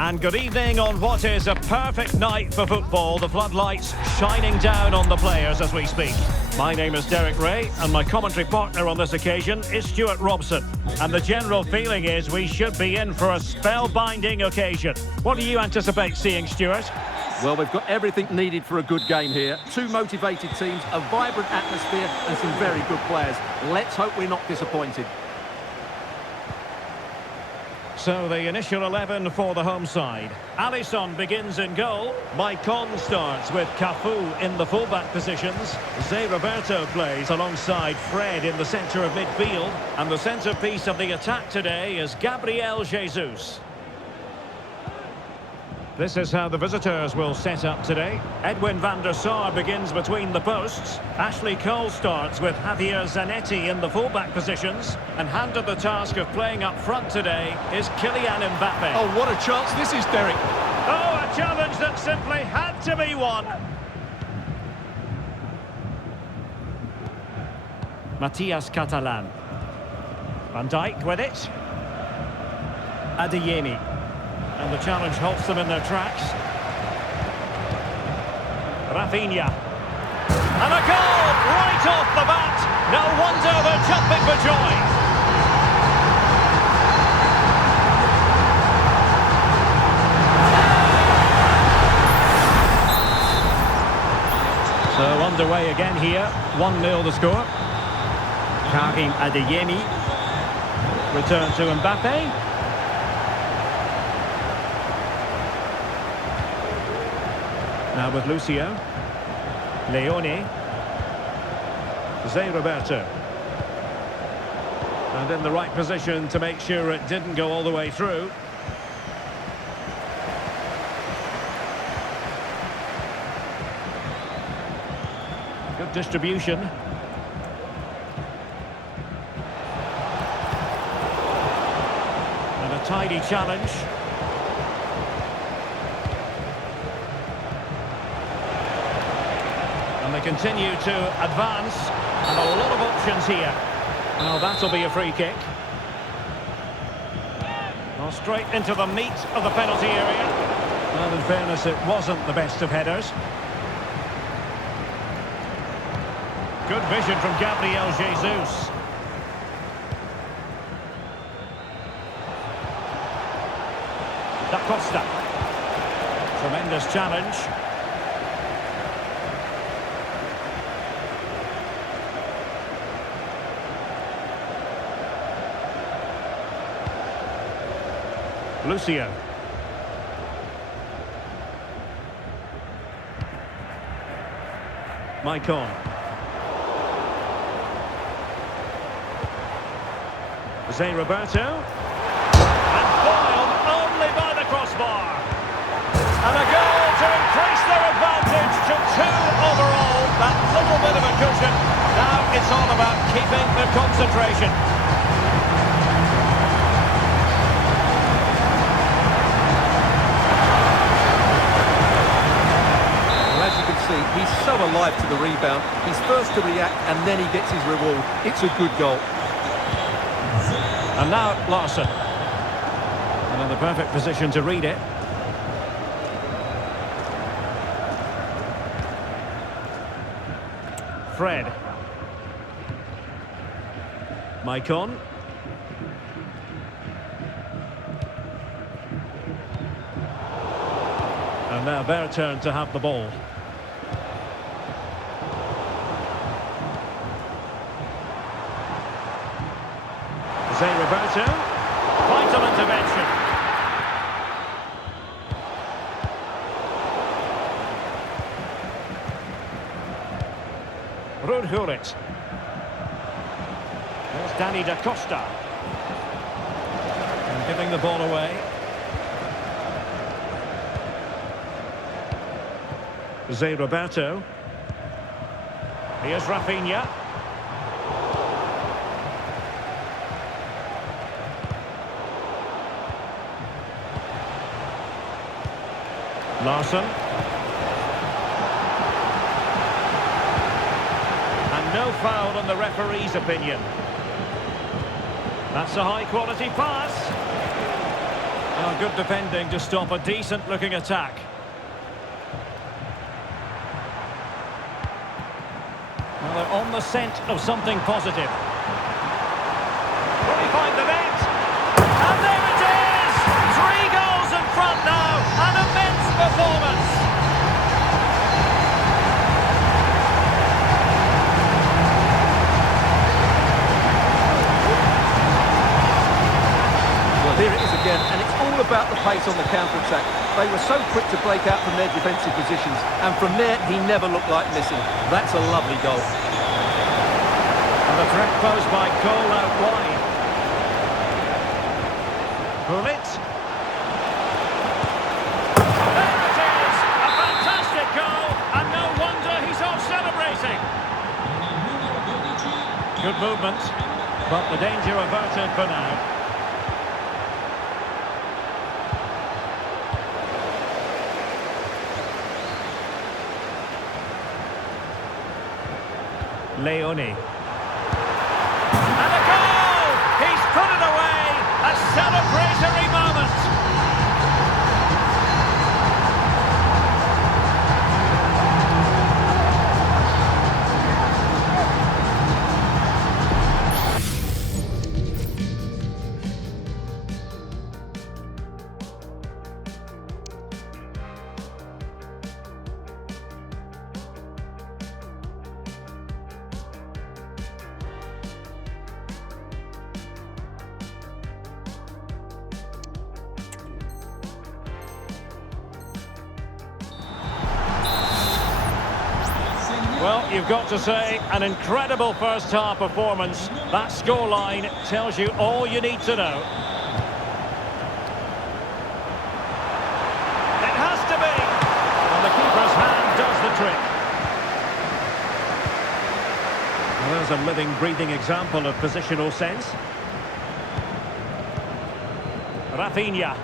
And good evening on what is a perfect night for football. The floodlights shining down on the players as we speak. My name is Derek Ray, and my commentary partner on this occasion is Stuart Robson. And the general feeling is we should be in for a spellbinding occasion. What do you anticipate seeing, Stuart? Well, we've got everything needed for a good game here. Two motivated teams, a vibrant atmosphere and some very good players. Let's hope we're not disappointed. So the initial 11 for the home side. Alisson begins in goal. Maicon starts with Cafu in the fullback positions. Zé Roberto plays alongside Fred in the centre of midfield. And the centrepiece of the attack today is Gabriel Jesus. This is how the visitors will set up today. Edwin van der Sar begins between the posts. Ashley Cole starts with Javier Zanetti in the fullback positions. And handed the task of playing up front today is Kylian Mbappe. Oh, what a chance this is, Derek. Oh, a challenge that simply had to be won. Matthias Catalan. Van Dijk with it. Adeyemi. And the challenge halts them in their tracks. Rafinha. And a goal right off the bat. No wonder they're jumping for joy. So underway again here. 1-0 the score. Karim Adeyemi. Return to Mbappe. Now with Lucio. Leone. Zé Roberto. And in the right position to make sure it didn't go all the way through. Good distribution. And a tidy challenge. And they continue to advance, and a lot of options here. Well, that'll be a free kick. Well, straight into the meat of the penalty area. Well, in fairness, it wasn't the best of headers. Good vision from Gabriel Jesus. Da Costa. Tremendous challenge. Lucio. Maicon. Zé Roberto. And foiled only by the crossbar. And a goal to increase their advantage to 2 overall. That little bit of a cushion. Now it's all about keeping the concentration. He's so alive to the rebound. He's first to react and then he gets his reward. It's a good goal. And now Larsson. And in the perfect position to read it. Fred. Maicon. And now their turn to have the ball. Zé Roberto, vital intervention. Ruud Gullit. There's Danny Da Costa. And giving the ball away. Zé Roberto. Here's Rafinha. Larsson. And no foul in the referee's opinion. That's a high-quality pass. Well, good defending to stop a decent-looking attack. Well, they're on the scent of something positive. Will he find the net? And there it is! 3 goals in front now. An immense performance. Here it is again, and it's all about the pace on the counter-attack. They were so quick to break out from their defensive positions, and from there, he never looked like missing. That's a lovely goal. And the threat posed by Cole out wide. Gullit. There it is! A fantastic goal, and no wonder he's off celebrating. Good movement, but the danger averted for now. Leone. And a goal! He's put it away! A celebratory moment! Well, you've got to say, an incredible first-half performance. That scoreline tells you all you need to know. It has to be! And the keeper's hand does the trick. Well, there's a living, breathing example of positional sense. Rafinha.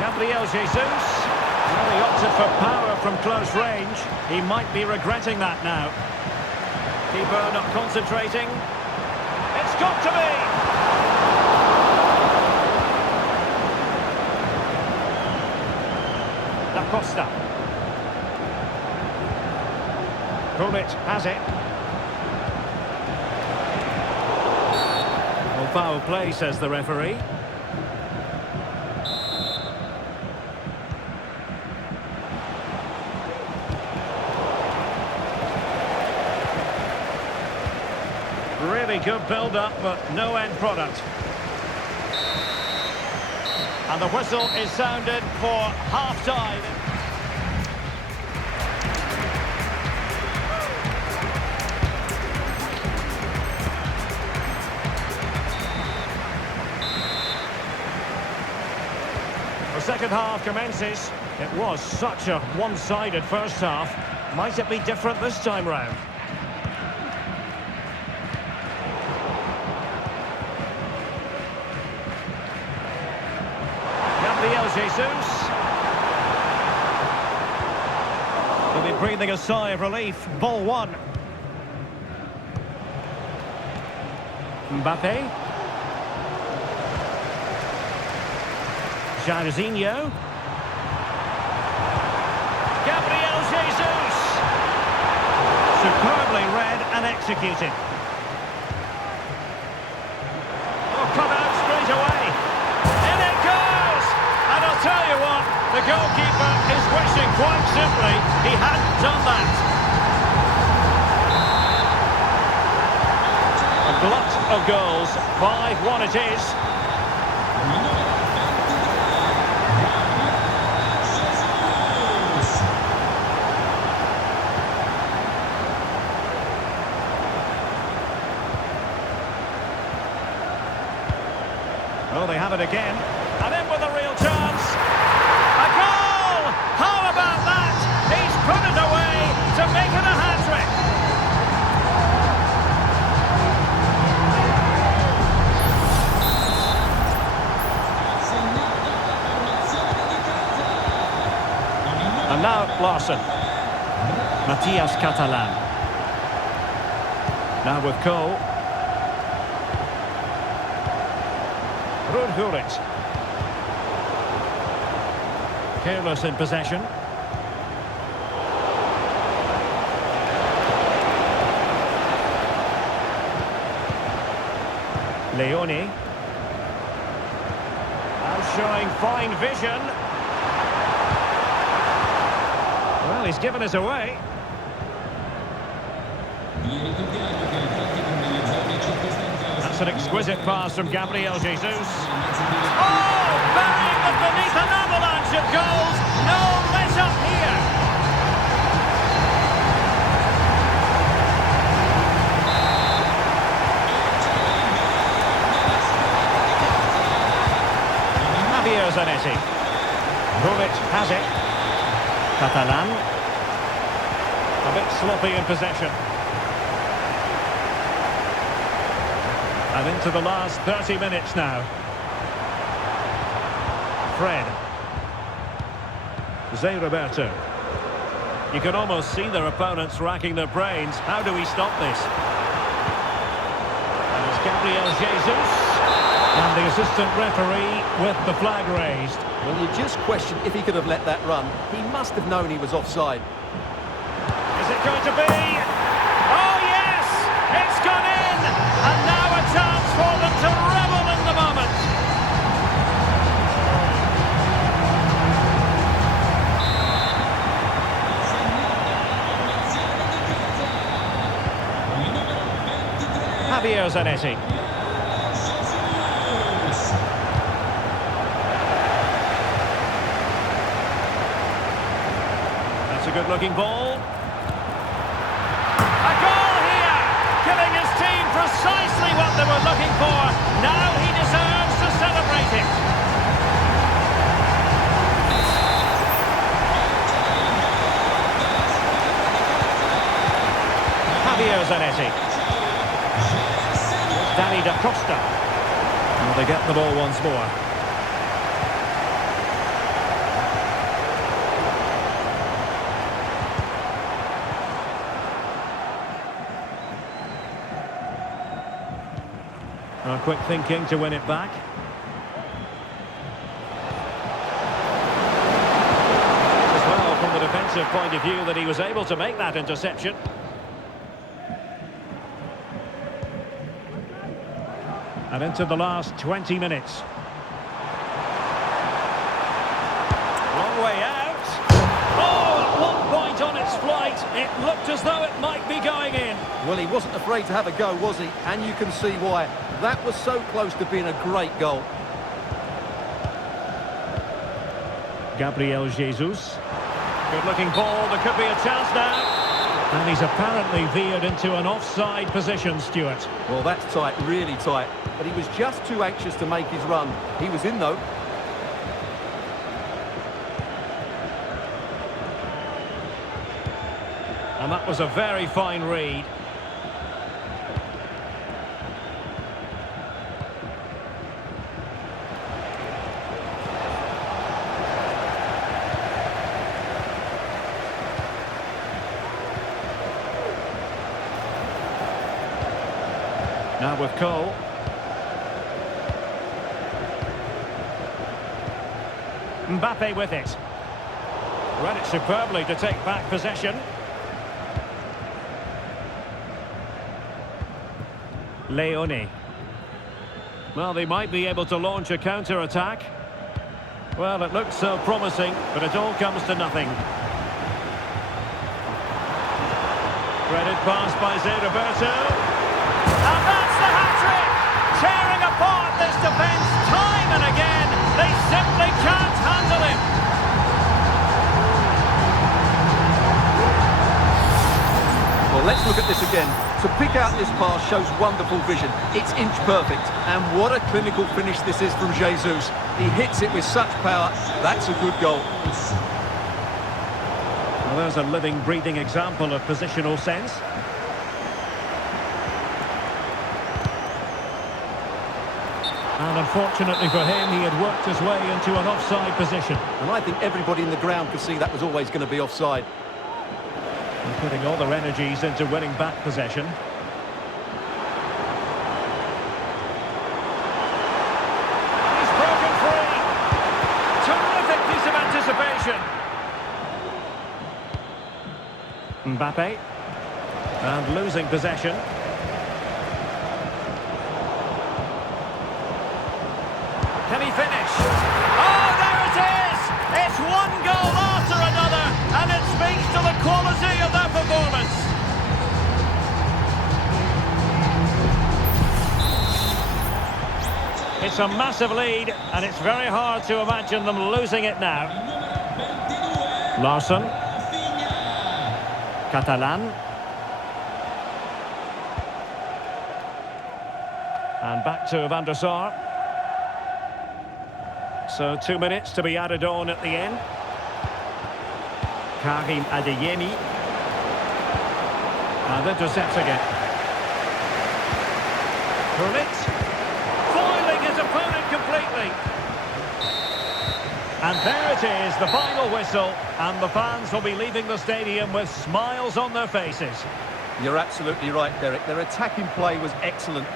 Gabriel Jesus. Well, he opted for power from close range. He might be regretting that now. Keeper not concentrating. It's got to be! Da Costa. Gullit has it. Well, foul play, says the referee. Really good build-up, but no end product. And the whistle is sounded for half-time. The second half commences. It was such a one-sided first half. Might it be different this time round? Jesus. Will be breathing a sigh of relief. Ball one. Mbappe. Jairzinho. Gabriel Jesus. Superbly read and executed. Oh, come out straight away. In it goes! And I'll tell you what, the goalkeeper is wishing quite simply he hadn't done that. A glut of goals, 5-1 it is. Well, they have it again. And in with a real chance. A goal! How about that? He's put it away to make it a hat-trick. And now Larson. Matthias Catalan. Now with Cole. Ruud Gullit. Careless in possession. Leone. Now showing fine vision. Well, he's given us away. That's an exquisite pass from Gabriel Jesus. Oh, burying them beneath an avalanche of goals. No let up here. Javier Zanetti. Gullit has it. Catalan. A bit sloppy in possession. And into the last 30 minutes now. Fred. Zé Roberto. You can almost see their opponents racking their brains. How do we stop this? And it's Gabriel Jesus. And the assistant referee with the flag raised. Well, you just question if he could have let that run. He must have known he was offside. Is it going to be? Oh, yes! It's gone in! And now a chance for them to revel in the moment. Javier Zanetti. That's a good-looking ball. A goal here, giving his team precisely what they were looking for. Now he deserves to celebrate it. Javier Zanetti. Danny da Costa. And they get the ball once more. Quick thinking to win it back. As well from the defensive point of view that he was able to make that interception. And into the last 20 minutes. Long way out. Oh, at one point on its flight, it looked as though it might be going in. Well, he wasn't afraid to have a go, was he? And you can see why. That was so close to being a great goal. Gabriel Jesus. Good-looking ball. There could be a chance now. And he's apparently veered into an offside position, Stuart. Well, that's tight, really tight. But he was just too anxious to make his run. He was in, though. And that was a very fine read. Now with Cole. Mbappe with it. Read it superbly to take back possession. Leone. Well, they might be able to launch a counter-attack. Well, it looks so promising, but it all comes to nothing. Threaded pass by Zé Roberto. And that's the hat-trick! Tearing apart this defence time and again. They simply can't handle him. Well, let's look at this again. To pick out this pass shows wonderful vision. It's inch perfect. And what a clinical finish this is from Jesus. He hits it with such power. That's a good goal. Well, there's a living, breathing example of positional sense. And unfortunately for him, he had worked his way into an offside position. And I think everybody in the ground could see that was always going to be offside. And putting all their energies into winning back possession. Mbappe. And losing possession. Can he finish? Oh, there it is! It's one goal after another, and it speaks to the quality of their performance. It's a massive lead, and it's very hard to imagine them losing it now. Larsson. Catalan. And back to Van der Sar. So 2 minutes to be added on at the end. Karim Adeyemi. And intercepts again. Gullit. Foiling his opponent completely. And there it is, the final whistle. And the fans will be leaving the stadium with smiles on their faces. You're absolutely right, Derek. Their attacking play was excellent.